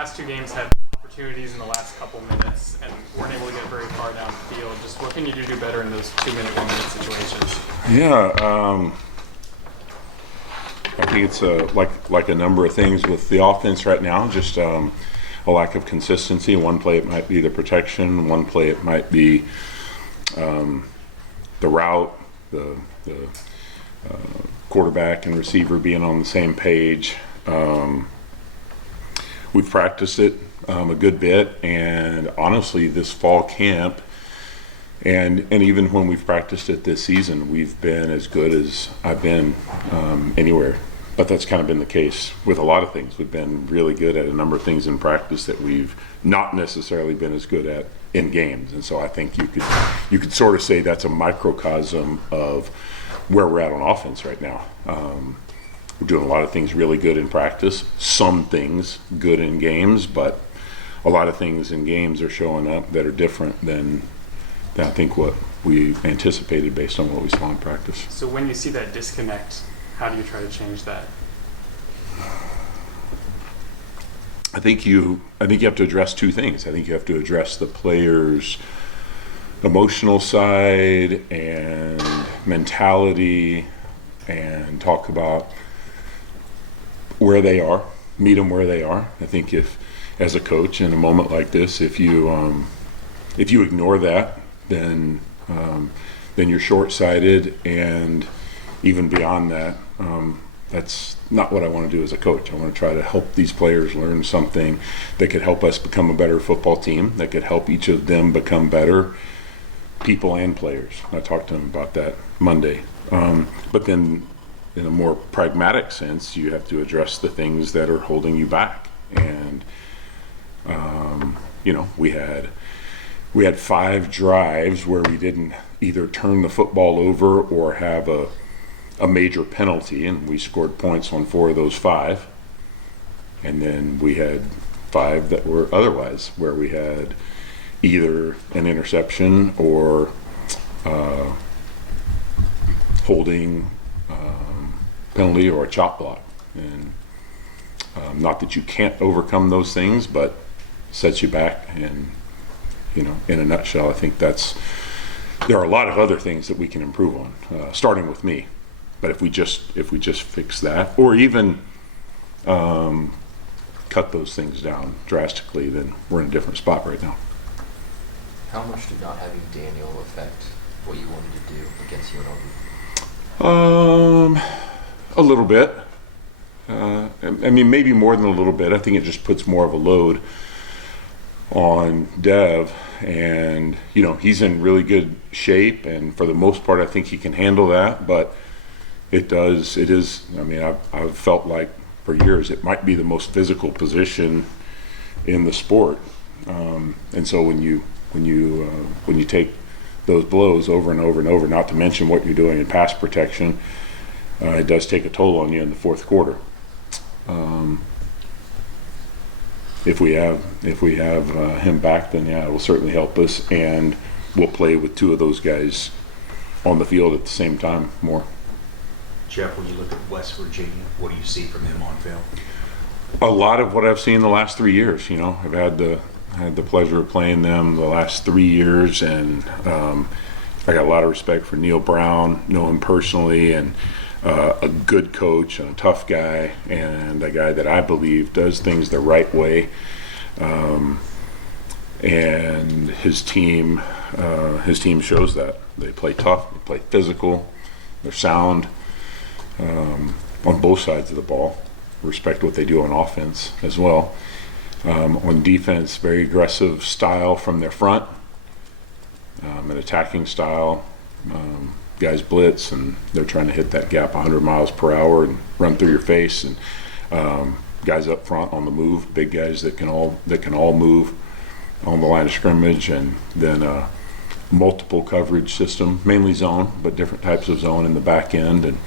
last two games had opportunities in the last couple minutes and weren't able to get very far down the field. Just what can you do better in those 2-minute, 1-minute situations? Yeah, I think it's like a number of things with the offense right now. Just a lack of consistency. One play it might be the protection. One play it might be the route, the quarterback and receiver being on the same page. We've practiced it a good bit, and honestly, this fall camp, and even when we've practiced it this season, we've been as good as I've been anywhere. But that's kind of been the case with a lot of things. We've been really good at a number of things in practice that we've not necessarily been as good at in games. And so I think you could sort of say that's a microcosm of where we're at on offense right now. We're doing a lot of things really good in practice, some things good in games, but a lot of things in games are showing up that are different than I think what we anticipated based on what we saw in practice. So when you see that disconnect, how do you try to change that? I think you have to address two things. I think you have to address the players' emotional side and mentality, and talk about where they are, meet them where they are. I think if, as a coach, in a moment like this, if you ignore that, then you're short-sighted, and even beyond that, that's not what I want to do as a coach. I want to try to help these players learn something that could help us become a better football team, that could help each of them become better people and players. I talked to them about that Monday. But then in a more pragmatic sense, you have to address the things that are holding you back. And, we had 5 drives where we didn't either turn the football over or have a major penalty, and we scored points on 4 of those 5. And then we had 5 that were otherwise, where we had either an interception or holding penalty or a chop block. And not that you can't overcome those things, but sets you back. And in a nutshell, I think there are a lot of other things that we can improve on, starting with me. But if we just fix that, or even cut those things down drastically, then we're in a different spot right now. How much did not having Daniel affect what you wanted to do against UNLV? A little bit. Maybe more than a little bit. I think it just puts more of a load on Dev, and he's in really good shape, and for the most part, I think he can handle that. But it is. I've felt like for years it might be the most physical position in the sport, and so when you take those blows over and over and over, not to mention what you're doing in pass protection, it does take a toll on you in the fourth quarter. If we have him back, then yeah, it will certainly help us, and we'll play with 2 of those guys on the field at the same time more. Jeff, when you look at West Virginia, what do you see from him on film? A lot of what I've seen the last 3 years. I've had the pleasure of playing them the last 3 years, and I got a lot of respect for Neil Brown, know him personally, and a good coach and a tough guy, and a guy that I believe does things the right way. And his team shows that. They play tough, they play physical, they're sound on both sides of the ball. Respect what they do on offense as well. On defense, very aggressive style from their front, an attacking style. Guys blitz, and they're trying to hit that gap 100 miles per hour and run through your face. And guys up front on the move, big guys that can all move on the line of scrimmage, and then multiple coverage system, mainly zone, but different types of zone in the back end, and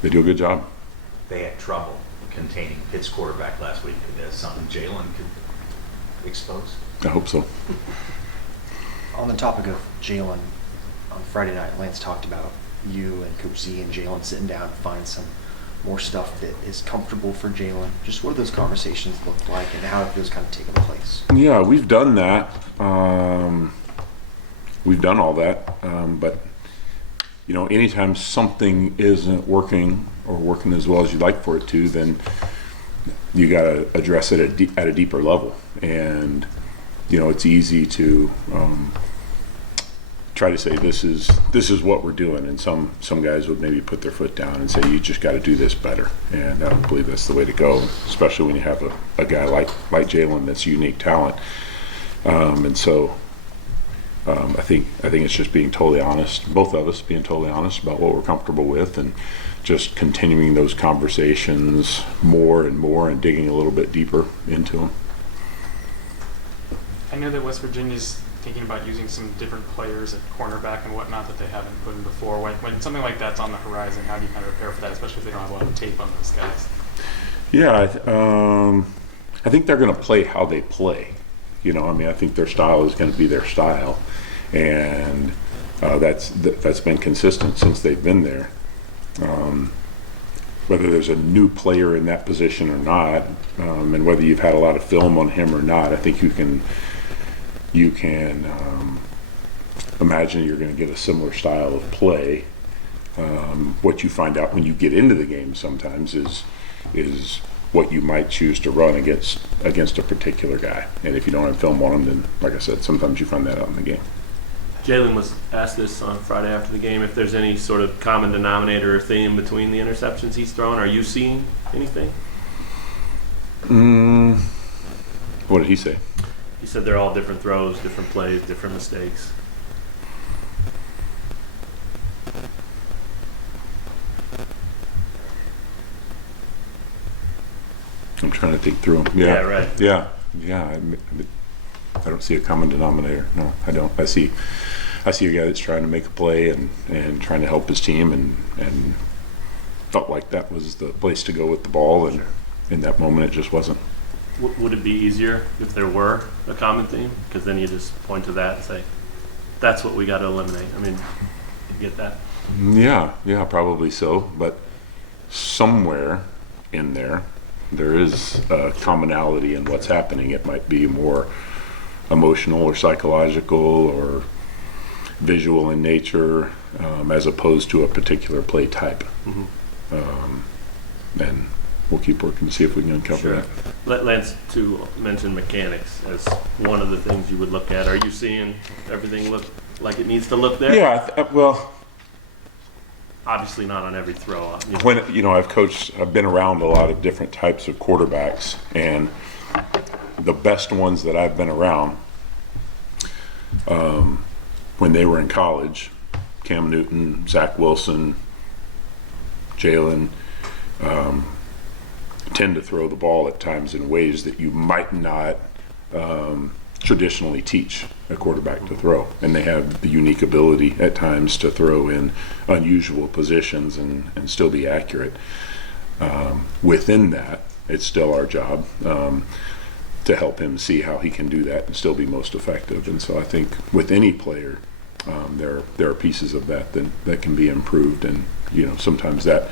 they do a good job. They had trouble containing Pitt's quarterback last week. Is that something Jaylen could expose? I hope so. On the topic of Jaylen, on Friday night, Lance talked about you and Coach Z and Jaylen sitting down to find some more stuff that is comfortable for Jaylen? Just what do those conversations look like, and how have those kind of taken place? Yeah, we've done that. We've done all that, but you know, anytime something isn't working or working as well as you'd like for it to, then you got to address it at a deeper level. And you know, it's easy to try to say this is what we're doing, and some guys would maybe put their foot down and say you just got to do this better. And I don't believe that's the way to go, especially when you have a guy like Jaylen that's unique talent. And so I think it's just being totally honest, both of us being totally honest about what we're comfortable with, and just continuing those conversations more and more and digging a little bit deeper into them. I know that West Virginia's thinking about using some different players at cornerback and whatnot that they haven't put in before. When something like that's on the horizon, how do you kind of prepare for that, especially if they don't have a lot of tape on those guys? Yeah, I think they're going to play how they play. You know, I mean, I think their style is going to be their style, and that's been consistent since they've been there. Whether there's a new player in that position or not, and whether you've had a lot of film on him or not, I think you can imagine you're going to get a similar style of play. What you find out when you get into the game sometimes is what you might choose to run against a particular guy. And if you don't have film on him, then, like I said, sometimes you find that out in the game. Jaylen was asked this on Friday after the game, if there's any sort of common denominator or theme between the interceptions he's thrown. Are you seeing anything? What did he say? He said they're all different throws, different plays, different mistakes. I'm trying to think through them. Yeah, right. Yeah. I don't see a common denominator. No, I don't. I see a guy that's trying to make a play and trying to help his team, and felt like that was the place to go with the ball, and in that moment it just wasn't. Would it be easier if there were a common theme? Because then you just point to that and say, that's what we got to eliminate. I mean, you get that? Yeah, probably so. But somewhere in there is a commonality in what's happening. It might be more emotional or psychological or visual in nature, as opposed to a particular play type. And we'll keep working to see if we can uncover that. Lance, to mention mechanics as one of the things you would look at. Are you seeing everything look like it needs to look there? Yeah, well, Obviously not on every throw. when I've been around a lot of different types of quarterbacks, and the best ones that I've been around, when they were in college, Cam Newton, Zach Wilson, Jaylen, tend to throw the ball at times in ways that you might not traditionally teach a quarterback to throw, and they have the unique ability at times to throw in unusual positions and still be accurate. Within that, it's still our job to help him see how he can do that and still be most effective. And so I think with any player, there are pieces of that can be improved, and sometimes that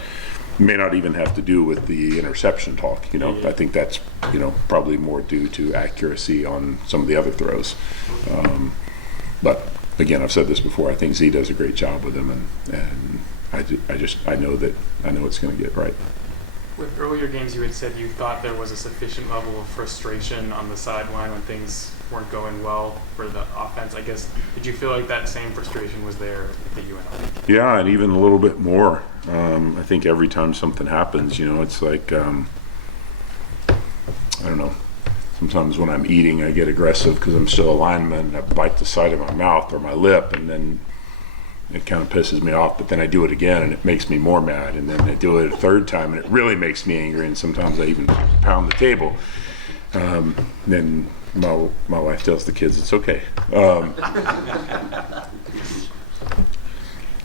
may not even have to do with the interception talk. I think that's probably more due to accuracy on some of the other throws. But again, I've said this before, I think Z does a great job with him, and I know it's going to get right. With earlier games, you had said you thought there was a sufficient level of frustration on the sideline when things weren't going well for the offense. I guess, did you feel like that same frustration was there at the UNL? Yeah, and even a little bit more. I think every time something happens, it's like, I don't know, sometimes when I'm eating, I get aggressive because I'm still a lineman, and I bite the side of my mouth or my lip, and then it kind of pisses me off, but then I do it again and it makes me more mad, and then I do it a third time and it really makes me angry, and sometimes I even pound the table. Then my wife tells the kids it's okay.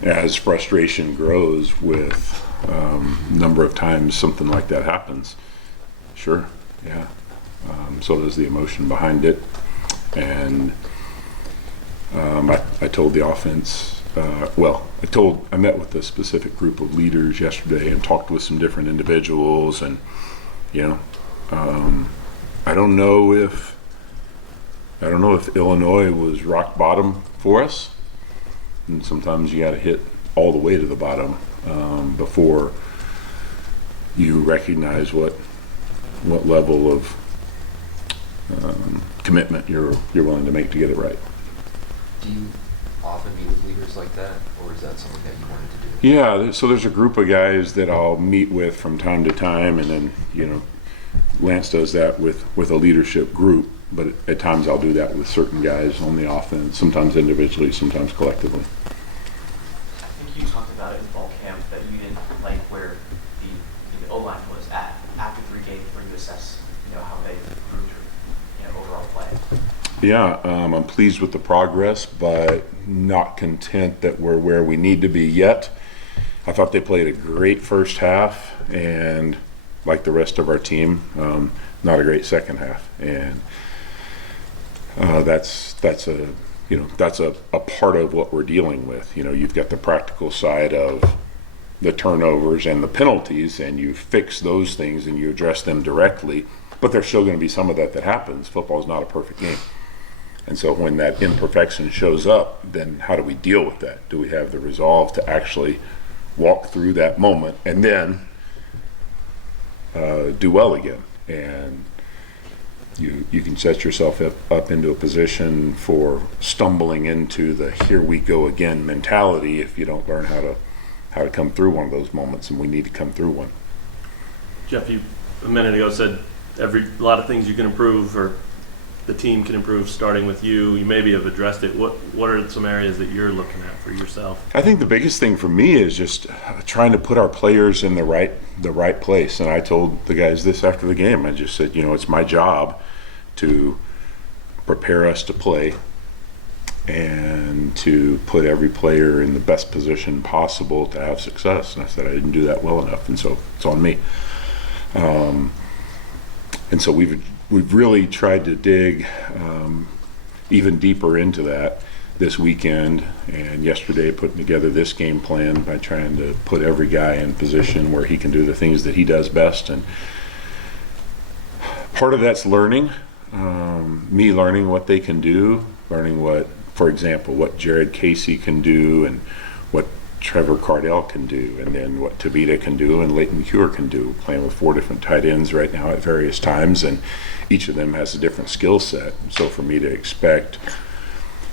As frustration grows with number of times something like that happens, sure, yeah. So does the emotion behind it. And I told the offense I met with a specific group of leaders yesterday and talked with some different individuals, and I don't know if Illinois was rock bottom for us, and sometimes you got to hit all the way to the bottom before you recognize what level of commitment you're willing to make to get it right. Do you often meet with leaders like that, or is that something that you wanted to do? Yeah, so there's a group of guys that I'll meet with from time to time, and then Lance does that with a leadership group, but at times I'll do that with certain guys on the offense, sometimes individually, sometimes collectively. I think you talked about it in fall camp that you didn't like where the O-line was at after 3 games where you assess how they improved your overall play. Yeah, I'm pleased with the progress, but not content that we're where we need to be yet. I thought they played a great first half, and like the rest of our team, not a great second half, and that's a part of what we're dealing with. You've got the practical side of the turnovers and the penalties, and you fix those things and you address them directly, but there's still going to be some of that happens. Football is not a perfect game. And so when that imperfection shows up, then how do we deal with that? Do we have the resolve to actually walk through that moment and then do well again? And you can set yourself up into a position for stumbling into the here we go again mentality if you don't learn how to come through one of those moments, and we need to come through one. Jeff, you a minute ago said a lot of things you can improve, or the team can improve, starting with you. You maybe have addressed it. What are some areas that you're looking at for yourself? I think the biggest thing for me is just trying to put our players in the right place. And I told the guys this after the game. I just said, it's my job to prepare us to play and to put every player in the best position possible to have success. And I said I didn't do that well enough, and so it's on me. And so we've really tried to dig even deeper into that this weekend, and yesterday putting together this game plan by trying to put every guy in position where he can do the things that he does best. And part of that's learning, me learning what they can do, learning what, for example, what Jared Casey can do and what Trevor Cardell can do, and then what Tavita can do and Leighton Cure can do, playing with 4 different tight ends right now at various times, and each of them has a different skill set. So for me to expect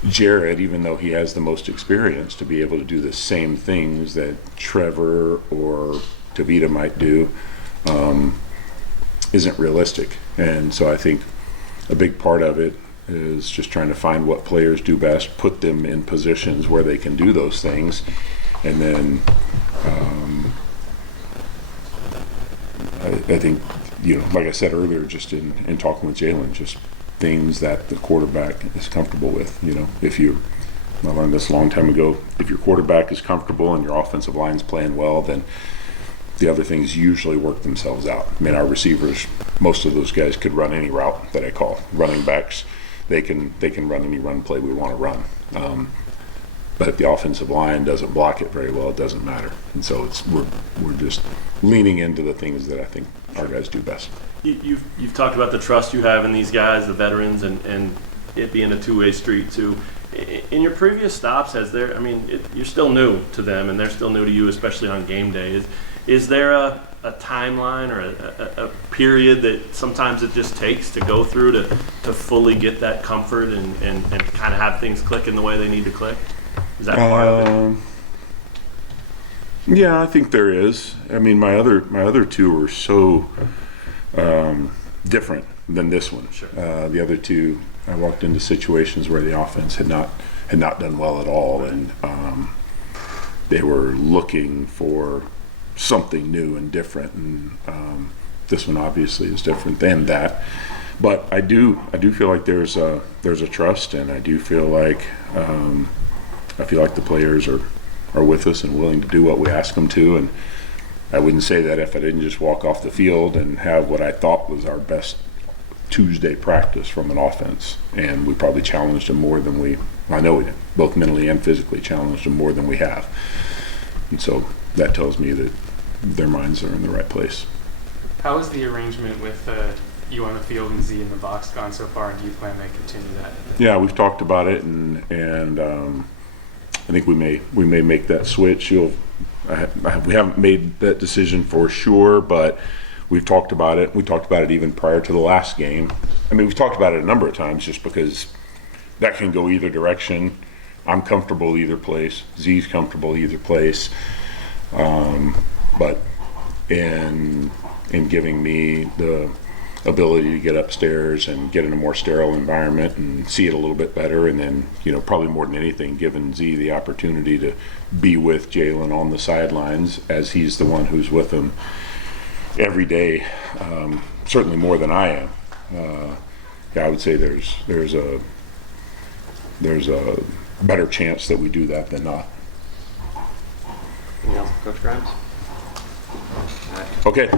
Jared, even though he has the most experience, to be able to do the same things that Trevor or Tavita might do isn't realistic. And so I think a big part of it is just trying to find what players do best, put them in positions where they can do those things, and then I think, like I said earlier, just in talking with Jaylen, just things that the quarterback is comfortable with. I learned this a long time ago, if your quarterback is comfortable and your offensive line's playing well, then the other things usually work themselves out. I mean, our receivers, most of those guys could run any route that I call. Running backs, they can run any run play we want to run. But if the offensive line doesn't block it very well, it doesn't matter. And so we're just leaning into the things that I think our guys do best. You've talked about the trust you have in these guys, the veterans, and it being a two-way street too. In your previous stops, you're still new to them, and they're still new to you, especially on game day. Is there a timeline or a period that sometimes it just takes to go through to fully get that comfort and kind of have things click in the way they need to click? Is that part of it? Yeah, I think there is. I mean, my other two were so different than this one. Sure. The other two, I walked into situations where the offense had not done well at all, Right. and they were looking for something new and different. And this one obviously is different than that. But I do feel like there's a trust, and I do feel like the players are with us and willing to do what we ask them to. And I wouldn't say that if I didn't just walk off the field and have what I thought was our best Tuesday practice from an offense, and we probably challenged them more than we I know we did, both mentally and physically challenged them more than we have. And so that tells me that their minds are in the right place. How is the arrangement with you on the field and Z in the box gone so far, and do you plan to continue that? Yeah, we've talked about it, and I think we may make that switch. We haven't made that decision for sure, but we've talked about it. We talked about it even prior to the last game. I mean, we've talked about it a number of times just because that can go either direction. I'm comfortable either place. Z's comfortable either place. But in giving me the ability to get upstairs and get in a more sterile environment and see it a little bit better, and then, probably more than anything, giving Z the opportunity to be with Jaylen on the sidelines as he's the one who's with him every day, certainly more than I am. I would say there's a better chance that we do that than not. Anything else, Coach Grimes? Okay.